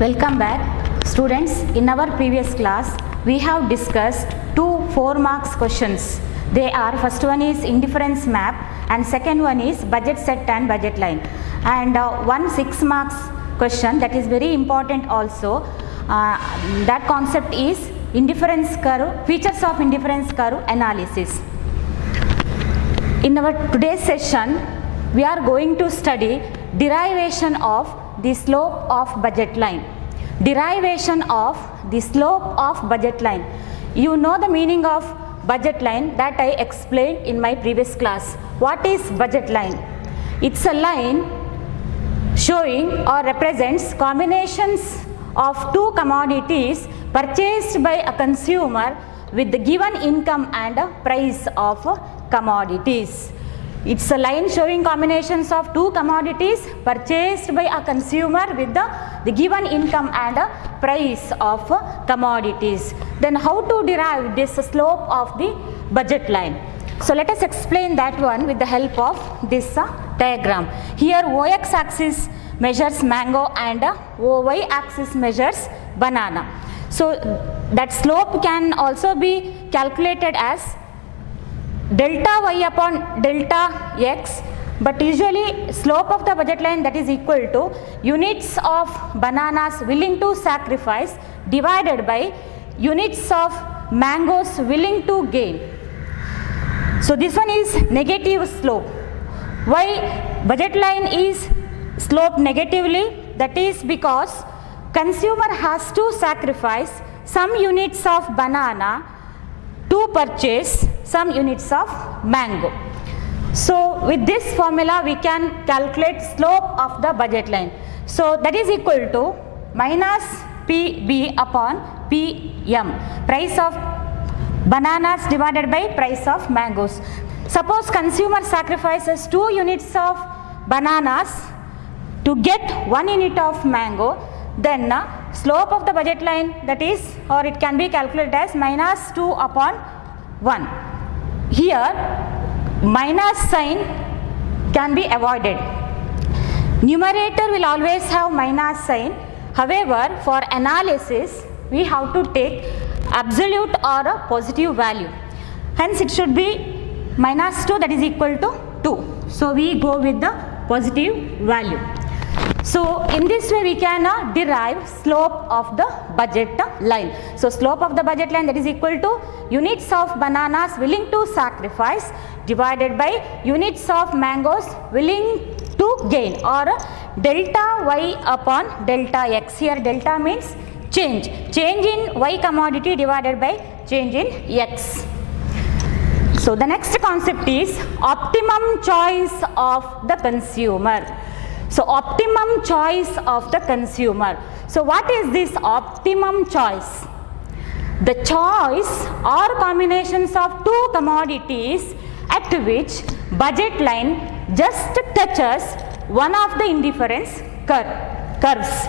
Welcome back. Students, in our previous class, we have discussed two 4 marks questions. They are, first one is indifference map and second one is budget set and budget line. And one 6 marks question that is very important also. That concept is indifference curve, features of indifference curve analysis. In our today's session, we are going to study derivation of the slope of budget line. Derivation of the slope of budget line. You know the meaning of budget line that I explained in my previous class. What is budget line? It's a line showing or represents combinations of two commodities purchased by a consumer with the given income and price of commodities. It's a line showing combinations of two commodities purchased by a consumer with the given income and price of commodities. Then how to derive this slope of the budget line? So let us explain that one with the help of this diagram. Here OX axis measures mango and OY axis measures banana. So that slope can also be calculated as delta y upon delta x, but usually slope of the budget line that is equal to units of bananas willing to sacrifice divided by units of mangoes willing to gain. So this one is negative slope. Why budget line is sloped negatively? That is because consumer has to sacrifice some units of banana to purchase some units of mango. So with this formula we can calculate slope of the budget line. So that is equal to minus PB upon PM, price of bananas divided by price of mangoes. Suppose consumer sacrifices 2 units of bananas to get 1 unit of mango, then slope of the budget line, that is, or it can be calculated as minus 2 upon 1. Here minus sign can be avoided. Numerator will always have minus sign. However, for analysis we have to take absolute or a positive value. Hence it should be minus 2, that is equal to 2. So we go with the positive value. So in this way we can derive slope of the budget line. So slope of the budget line, that is equal to units of bananas willing to sacrifice divided by units of mangoes willing to gain, or delta y upon delta x. Here delta means change in y commodity divided by change in x. So the next concept is optimum choice of the consumer. So optimum choice of the consumer. So what is this optimum choice? The choice or combinations of two commodities at which budget line just touches one of the indifference curves.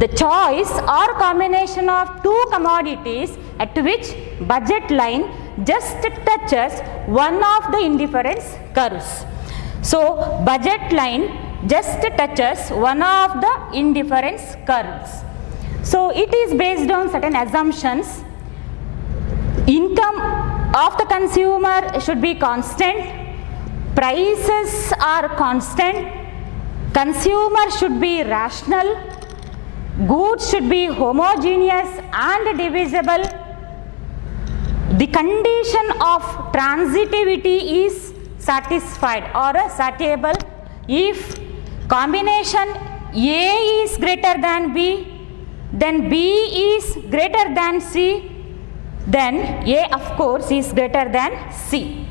The choice or combination of two commodities at which budget line just touches one of the indifference curves. So budget line just touches one of the indifference curves. So it is based on certain assumptions. Income of the consumer should be constant, prices are constant, consumer should be rational, goods should be homogeneous and divisible. The condition of transitivity is satisfied or satiable if combination A is greater than B, then B is greater than C, then A of course is greater than C.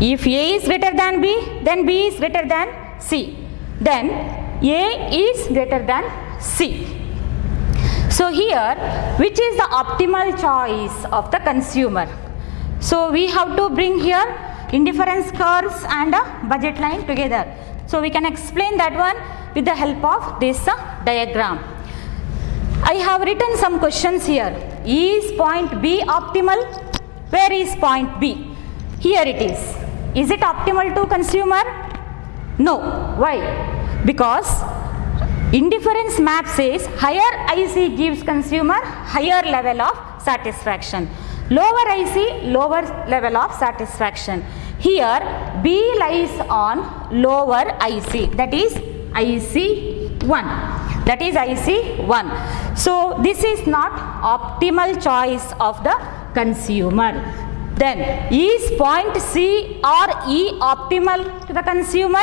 If A is greater than B, then B is greater than C, then A is greater than C. So here, which is the optimal choice of the consumer? So we have to bring here indifference curves and a budget line together. So we can explain that one with the help of this diagram. I have written some questions here. Is point B optimal? Where is point B? Here it is. Is it optimal to consumer? No. Why? Because Indifference map says higher IC gives consumer higher level of satisfaction. Lower IC, lower level of satisfaction. Here B lies on lower IC, that is IC1. That is IC1. So this is not optimal choice of the consumer. Then is point C or E optimal to the consumer?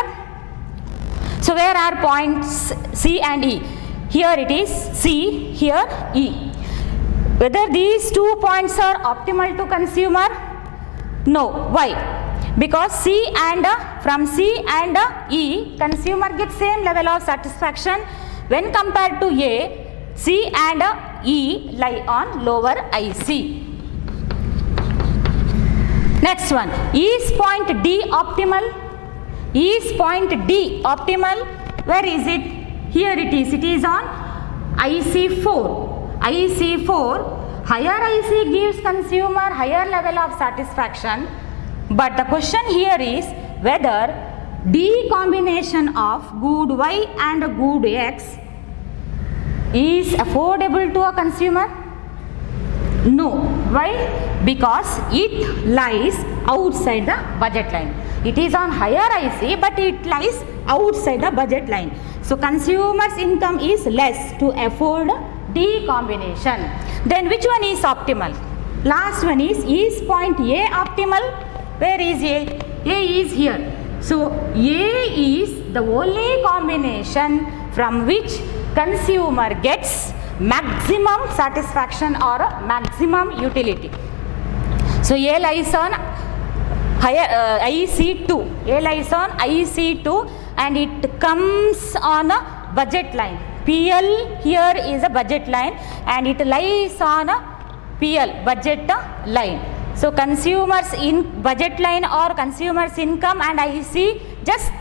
So where are points C and E? Here it is C, here E. Whether these 2 points are optimal to consumer? No. Why? Because from C and E, consumer gets same level of satisfaction. When compared to A, C and E lie on lower IC. Next one, is point D optimal? Is point D optimal? Where is it? Here it is on IC4. IC4, higher IC gives consumer higher level of satisfaction, but the question here is whether D combination of good Y and good X is affordable to a consumer? No. Why? Because it lies outside the budget line. It is on higher IC, but it lies outside the budget line. So consumer's income is less to afford D combination. Then which one is optimal? Last one is point A optimal? Where is A? A is here. So A is the only combination from which consumer gets maximum satisfaction or maximum utility. So A lies on higher IC2. A lies on IC2 and it comes on a budget line. PL here is a budget line and it lies on a PL budget line. So consumers in budget line or consumers income and IC just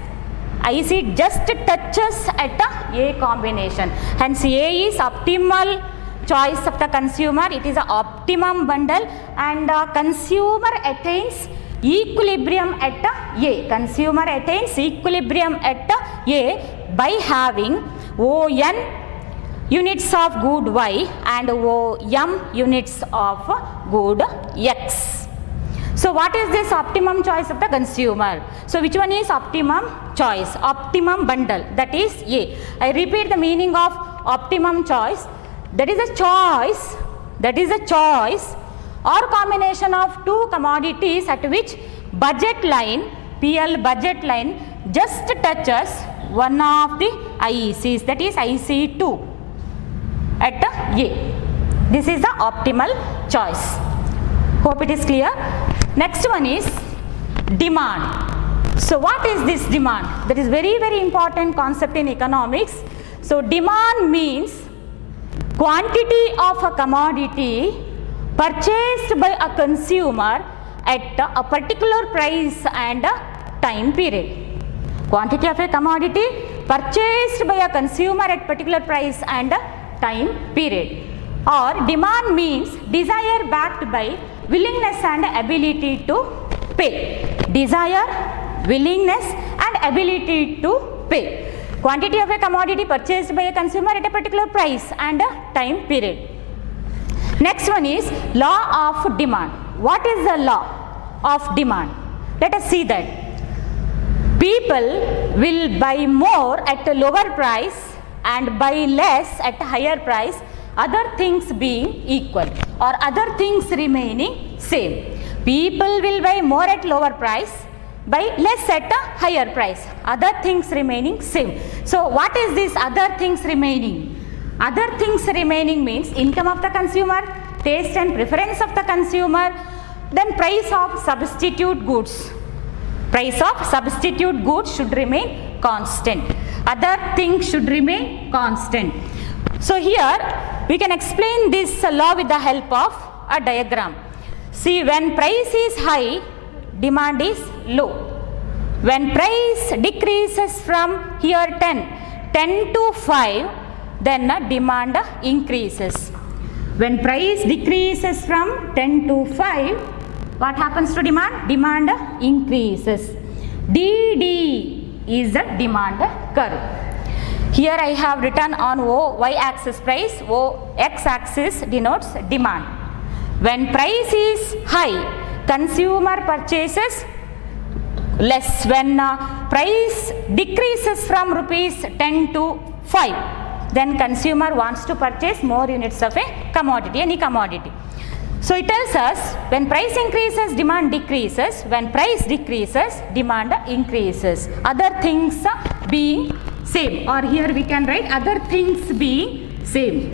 touches at A combination. Hence A is optimal choice of the consumer. It is an optimum bundle and consumer attains equilibrium at A. Consumer attains equilibrium at A by having ON units of good Y and OM units of good X. So what is this optimum choice of the consumer? So which one is optimum choice? Optimum bundle, that is A. I repeat the meaning of optimum choice. That is a choice or combination of two commodities at which budget line, PL budget line just touches one of the IECs, that is IC2 at A. This is the optimal choice. Hope it is clear. Next one is demand. So what is this demand? That is very, very important concept in economics. So demand means quantity of a commodity purchased by a consumer at a particular price and a time period. Quantity of a commodity purchased by a consumer at particular price and a time period. Or demand means desire backed by willingness and ability to pay. Desire, willingness and ability to pay. Quantity of a commodity purchased by a consumer at a particular price and a time period. Next one is law of demand. What is the law of demand? Let us see that. People will buy more at a lower price and buy less at a higher price, other things being equal or other things remaining same. People will buy more at lower price, buy less at a higher price, other things remaining same. So what is this other things remaining? Other things remaining means income of the consumer, taste and preference of the consumer, then price of substitute goods. Price of substitute goods should remain constant. Other things should remain constant. So here we can explain this law with the help of a diagram. See, when price is high, demand is low. When price decreases from here 10 to 5, then demand increases. When price decreases from 10 to 5, what happens to demand? Demand increases. DD is the demand curve. Here I have written on O, y axis price, O, x axis denotes demand. When price is high, consumer purchases less. When price decreases from rupees 10 to 5, then consumer wants to purchase more units of a commodity, any commodity. So it tells us when price increases, demand decreases. When price decreases, demand increases. Other things being same, or here we can write other things being same.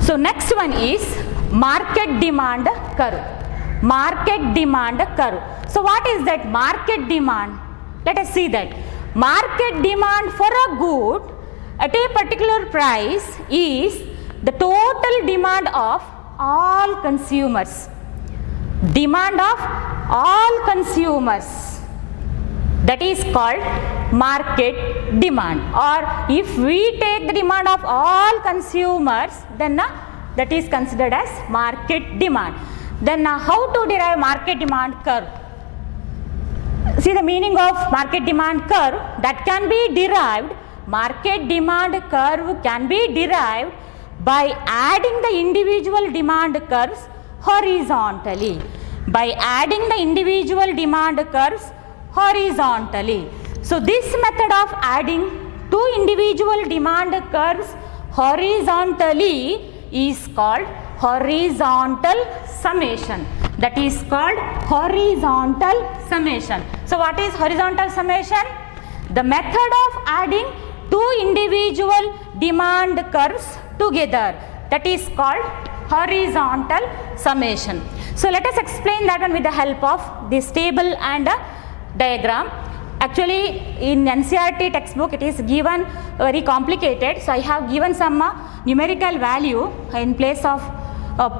So next one is market demand curve. Market demand curve. So what is that market demand? Let us see that. Market demand for a good at a particular price is the total demand of all consumers. Demand of all consumers. That is called market demand. Or if we take the demand of all consumers, then that is considered as market demand. Then how to derive market demand curve? See the meaning of market demand curve that can be derived. Market demand curve can be derived by adding the individual demand curves horizontally. By adding the individual demand curves horizontally. So this method of adding two individual demand curves horizontally is called horizontal summation. That is called horizontal summation. So what is horizontal summation? The method of adding two individual demand curves together. That is called horizontal summation. So let us explain that one with the help of this table and diagram. Actually in NCERT textbook it is given very complicated. So I have given some numerical value in place of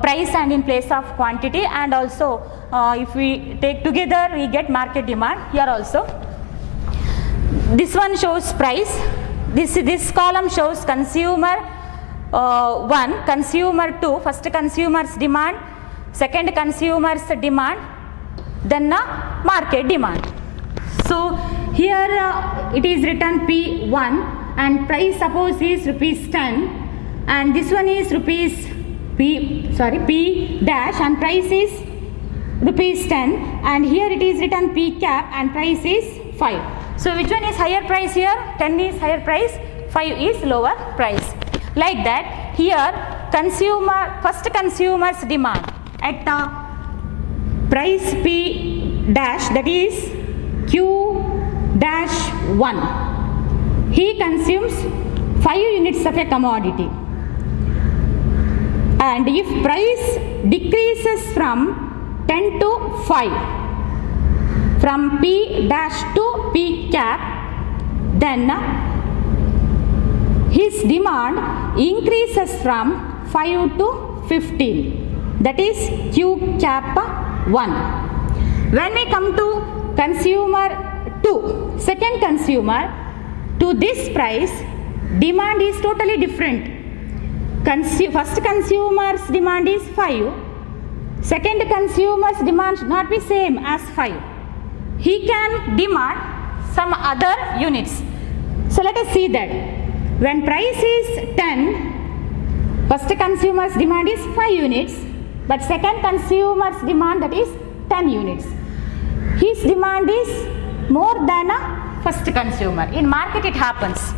price and in place of quantity, and also if we take together we get market demand. Here also this one shows price. This column shows consumer 1, consumer 2, first consumer's demand, second consumer's demand, then market demand. So here it is written P1 and price suppose is rupees 10, and this one is P dash and price is rupees 10, and here it is written P cap and price is 5. So which one is higher price here? 10 is higher price, 5 is lower price. Like that, here first consumer's demand at price P dash, that is Q dash 1. He consumes 5 units of a commodity. And if price decreases from 10 to 5, from P dash to P cap, then his demand increases from 5 to 15. That is Q cap 1. When we come to consumer 2, second consumer, to this price, demand is totally different. First consumer's demand is 5. Second consumer's demand should not be same as 5. He can demand some other units. So let us see that. When price is 10, first consumer's demand is 5 units, but second consumer's demand, that is 10 units. His demand is more than a first consumer. In market it happens.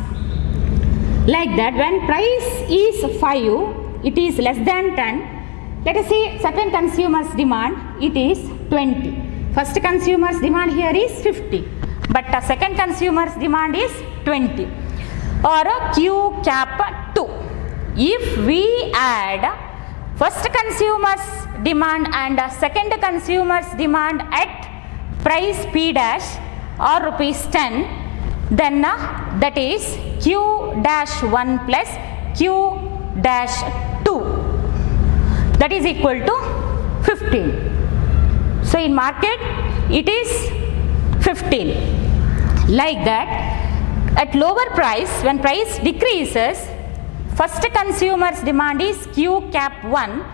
Like that, when price is 5, it is less than 10. Let us see second consumer's demand, it is 20. First consumer's demand here is 50, but second consumer's demand is 20. Or Q cap 2. If we add first consumer's demand and second consumer's demand at price P dash or rupees 10, then that is Q dash 1 plus Q dash 2, that is equal to 15. So in market it is 15. Like that, at lower price, when price decreases, first consumer's demand is Q cap 1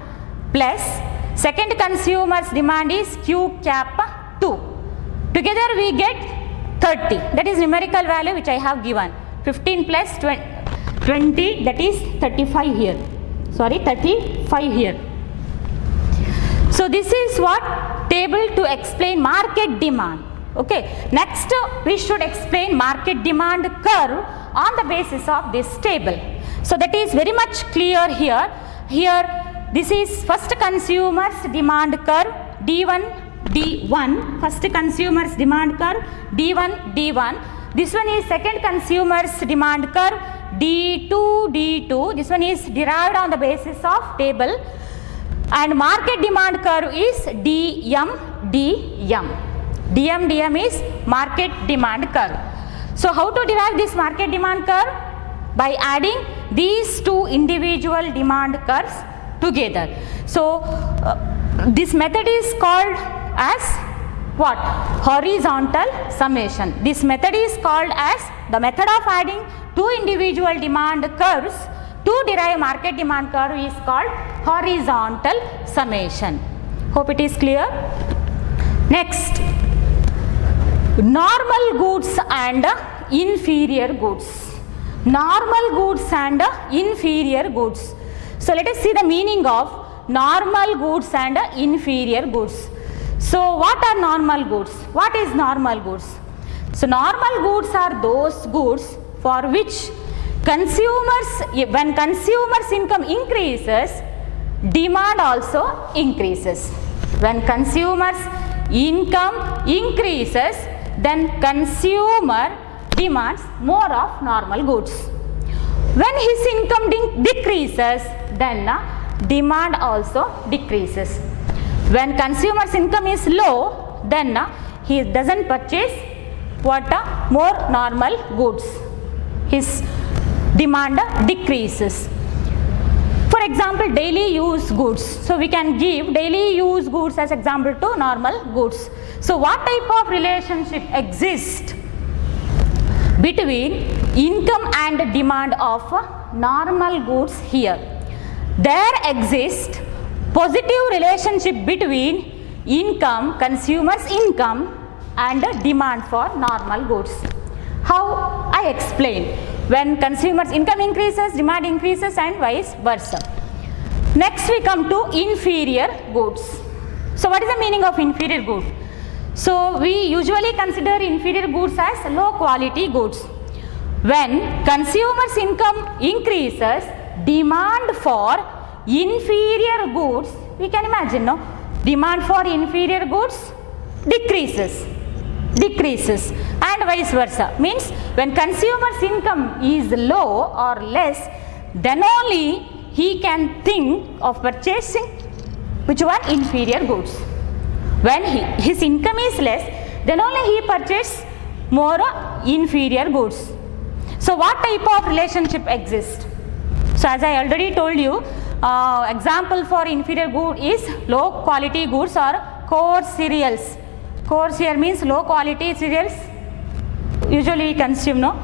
plus second consumer's demand is Q cap 2. Together we get 30. That is numerical value which I have given. 15 plus 20, that is 35 here. Sorry, 35 here. So this is what table to explain market demand. Okay. Next we should explain market demand curve on the basis of this table. So that is very much clear here. Here this is first consumers demand curve D1 D1, first consumers demand curve D1 D1. This one is second consumers demand curve D2 D2. This one is derived on the basis of table. And market demand curve is DM DM. DM DM is market demand curve. So how to derive this market demand curve? By adding these two individual demand curves together. So this method is called as what? Horizontal summation. This method is called as the method of adding two individual demand curves to derive market demand curve is called horizontal summation. Hope it is clear. Next, normal goods and inferior goods. Normal goods and inferior goods. So let us see the meaning of normal goods and inferior goods. So what are normal goods? What is normal goods? So normal goods are those goods for which consumers, when consumers' income increases, demand also increases. When consumers' income increases, then consumer demands more of normal goods. When his income decreases, then demand also decreases. When consumer's income is low, then he doesn't purchase more normal goods. His demand decreases. For example, daily use goods. So we can give daily use goods as example to normal goods. So what type of relationship exists between income and demand of normal goods here? There exists positive relationship between income, consumer's income and demand for normal goods. How? I explain. When consumer's income increases, demand increases and vice versa. Next we come to inferior goods. So what is the meaning of inferior good? So we usually consider inferior goods as low quality goods. When consumer's income increases, demand for inferior goods, we can imagine, no? Demand for inferior goods decreases and vice versa. Means when consumer's income is low or less, then only he can think of purchasing which one? Inferior goods. When his income is less, then only he purchases more inferior goods. So what type of relationship exists? So as I already told you, example for inferior good is low quality goods or coarse cereals. Coarse here means low quality cereals usually consume, no?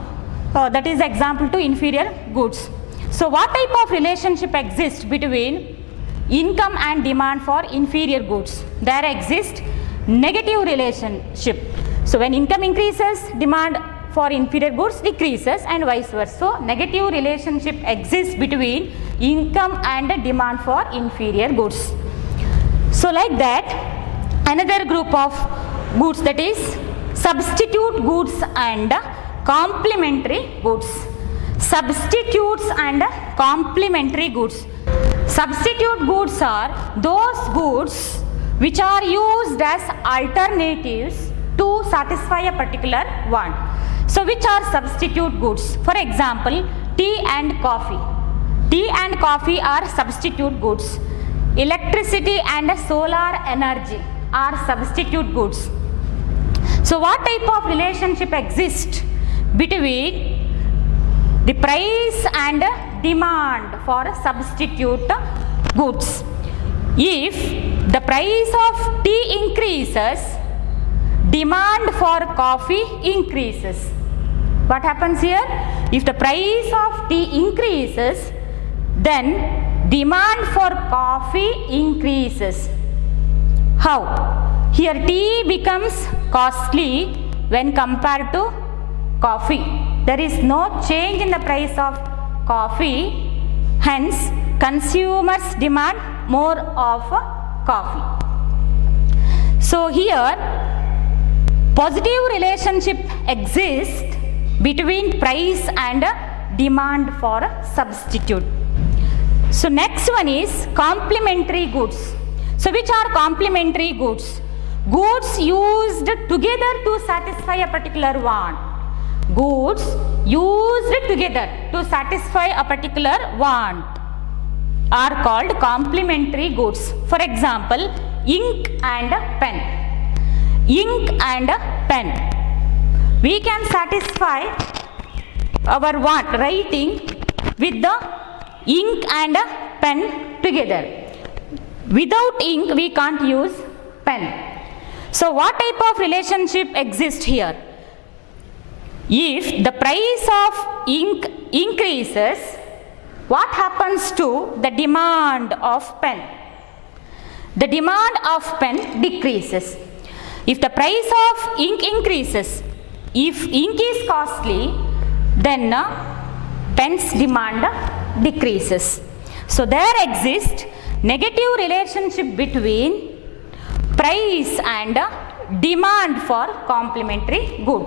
That is example to inferior goods. So what type of relationship exists between income and demand for inferior goods? There exists negative relationship. So when income increases, demand for inferior goods decreases and vice versa. So negative relationship exists between income and demand for inferior goods. So like that, another group of goods, that is substitute goods and complementary goods. Substitutes and complementary goods. Substitute goods are those goods which are used as alternatives to satisfy a particular want. So which are substitute goods? For example, tea and coffee. Tea and coffee are substitute goods. Electricity and solar energy are substitute goods. So what type of relationship exists between the price and demand for substitute goods? If the price of tea increases, demand for coffee increases. What happens here? If the price of tea increases, then demand for coffee increases. How? Here tea becomes costly when compared to coffee. There is no change in the price of coffee, hence consumers demand more of coffee. So here positive relationship exists between price and demand for substitute. So next one is complementary goods. So which are complementary goods? Goods used together to satisfy a particular want. Goods used together to satisfy a particular want are called complementary goods. For example, ink and pen. Ink and pen. We can satisfy our want, writing, with the ink and pen together. Without ink, we can't use pen. So what type of relationship exists here? If the price of ink increases, what happens to the demand of pen? The demand of pen decreases. If the price of ink increases, if ink is costly, then pen's demand decreases. So there exists negative relationship between price and demand for complementary good.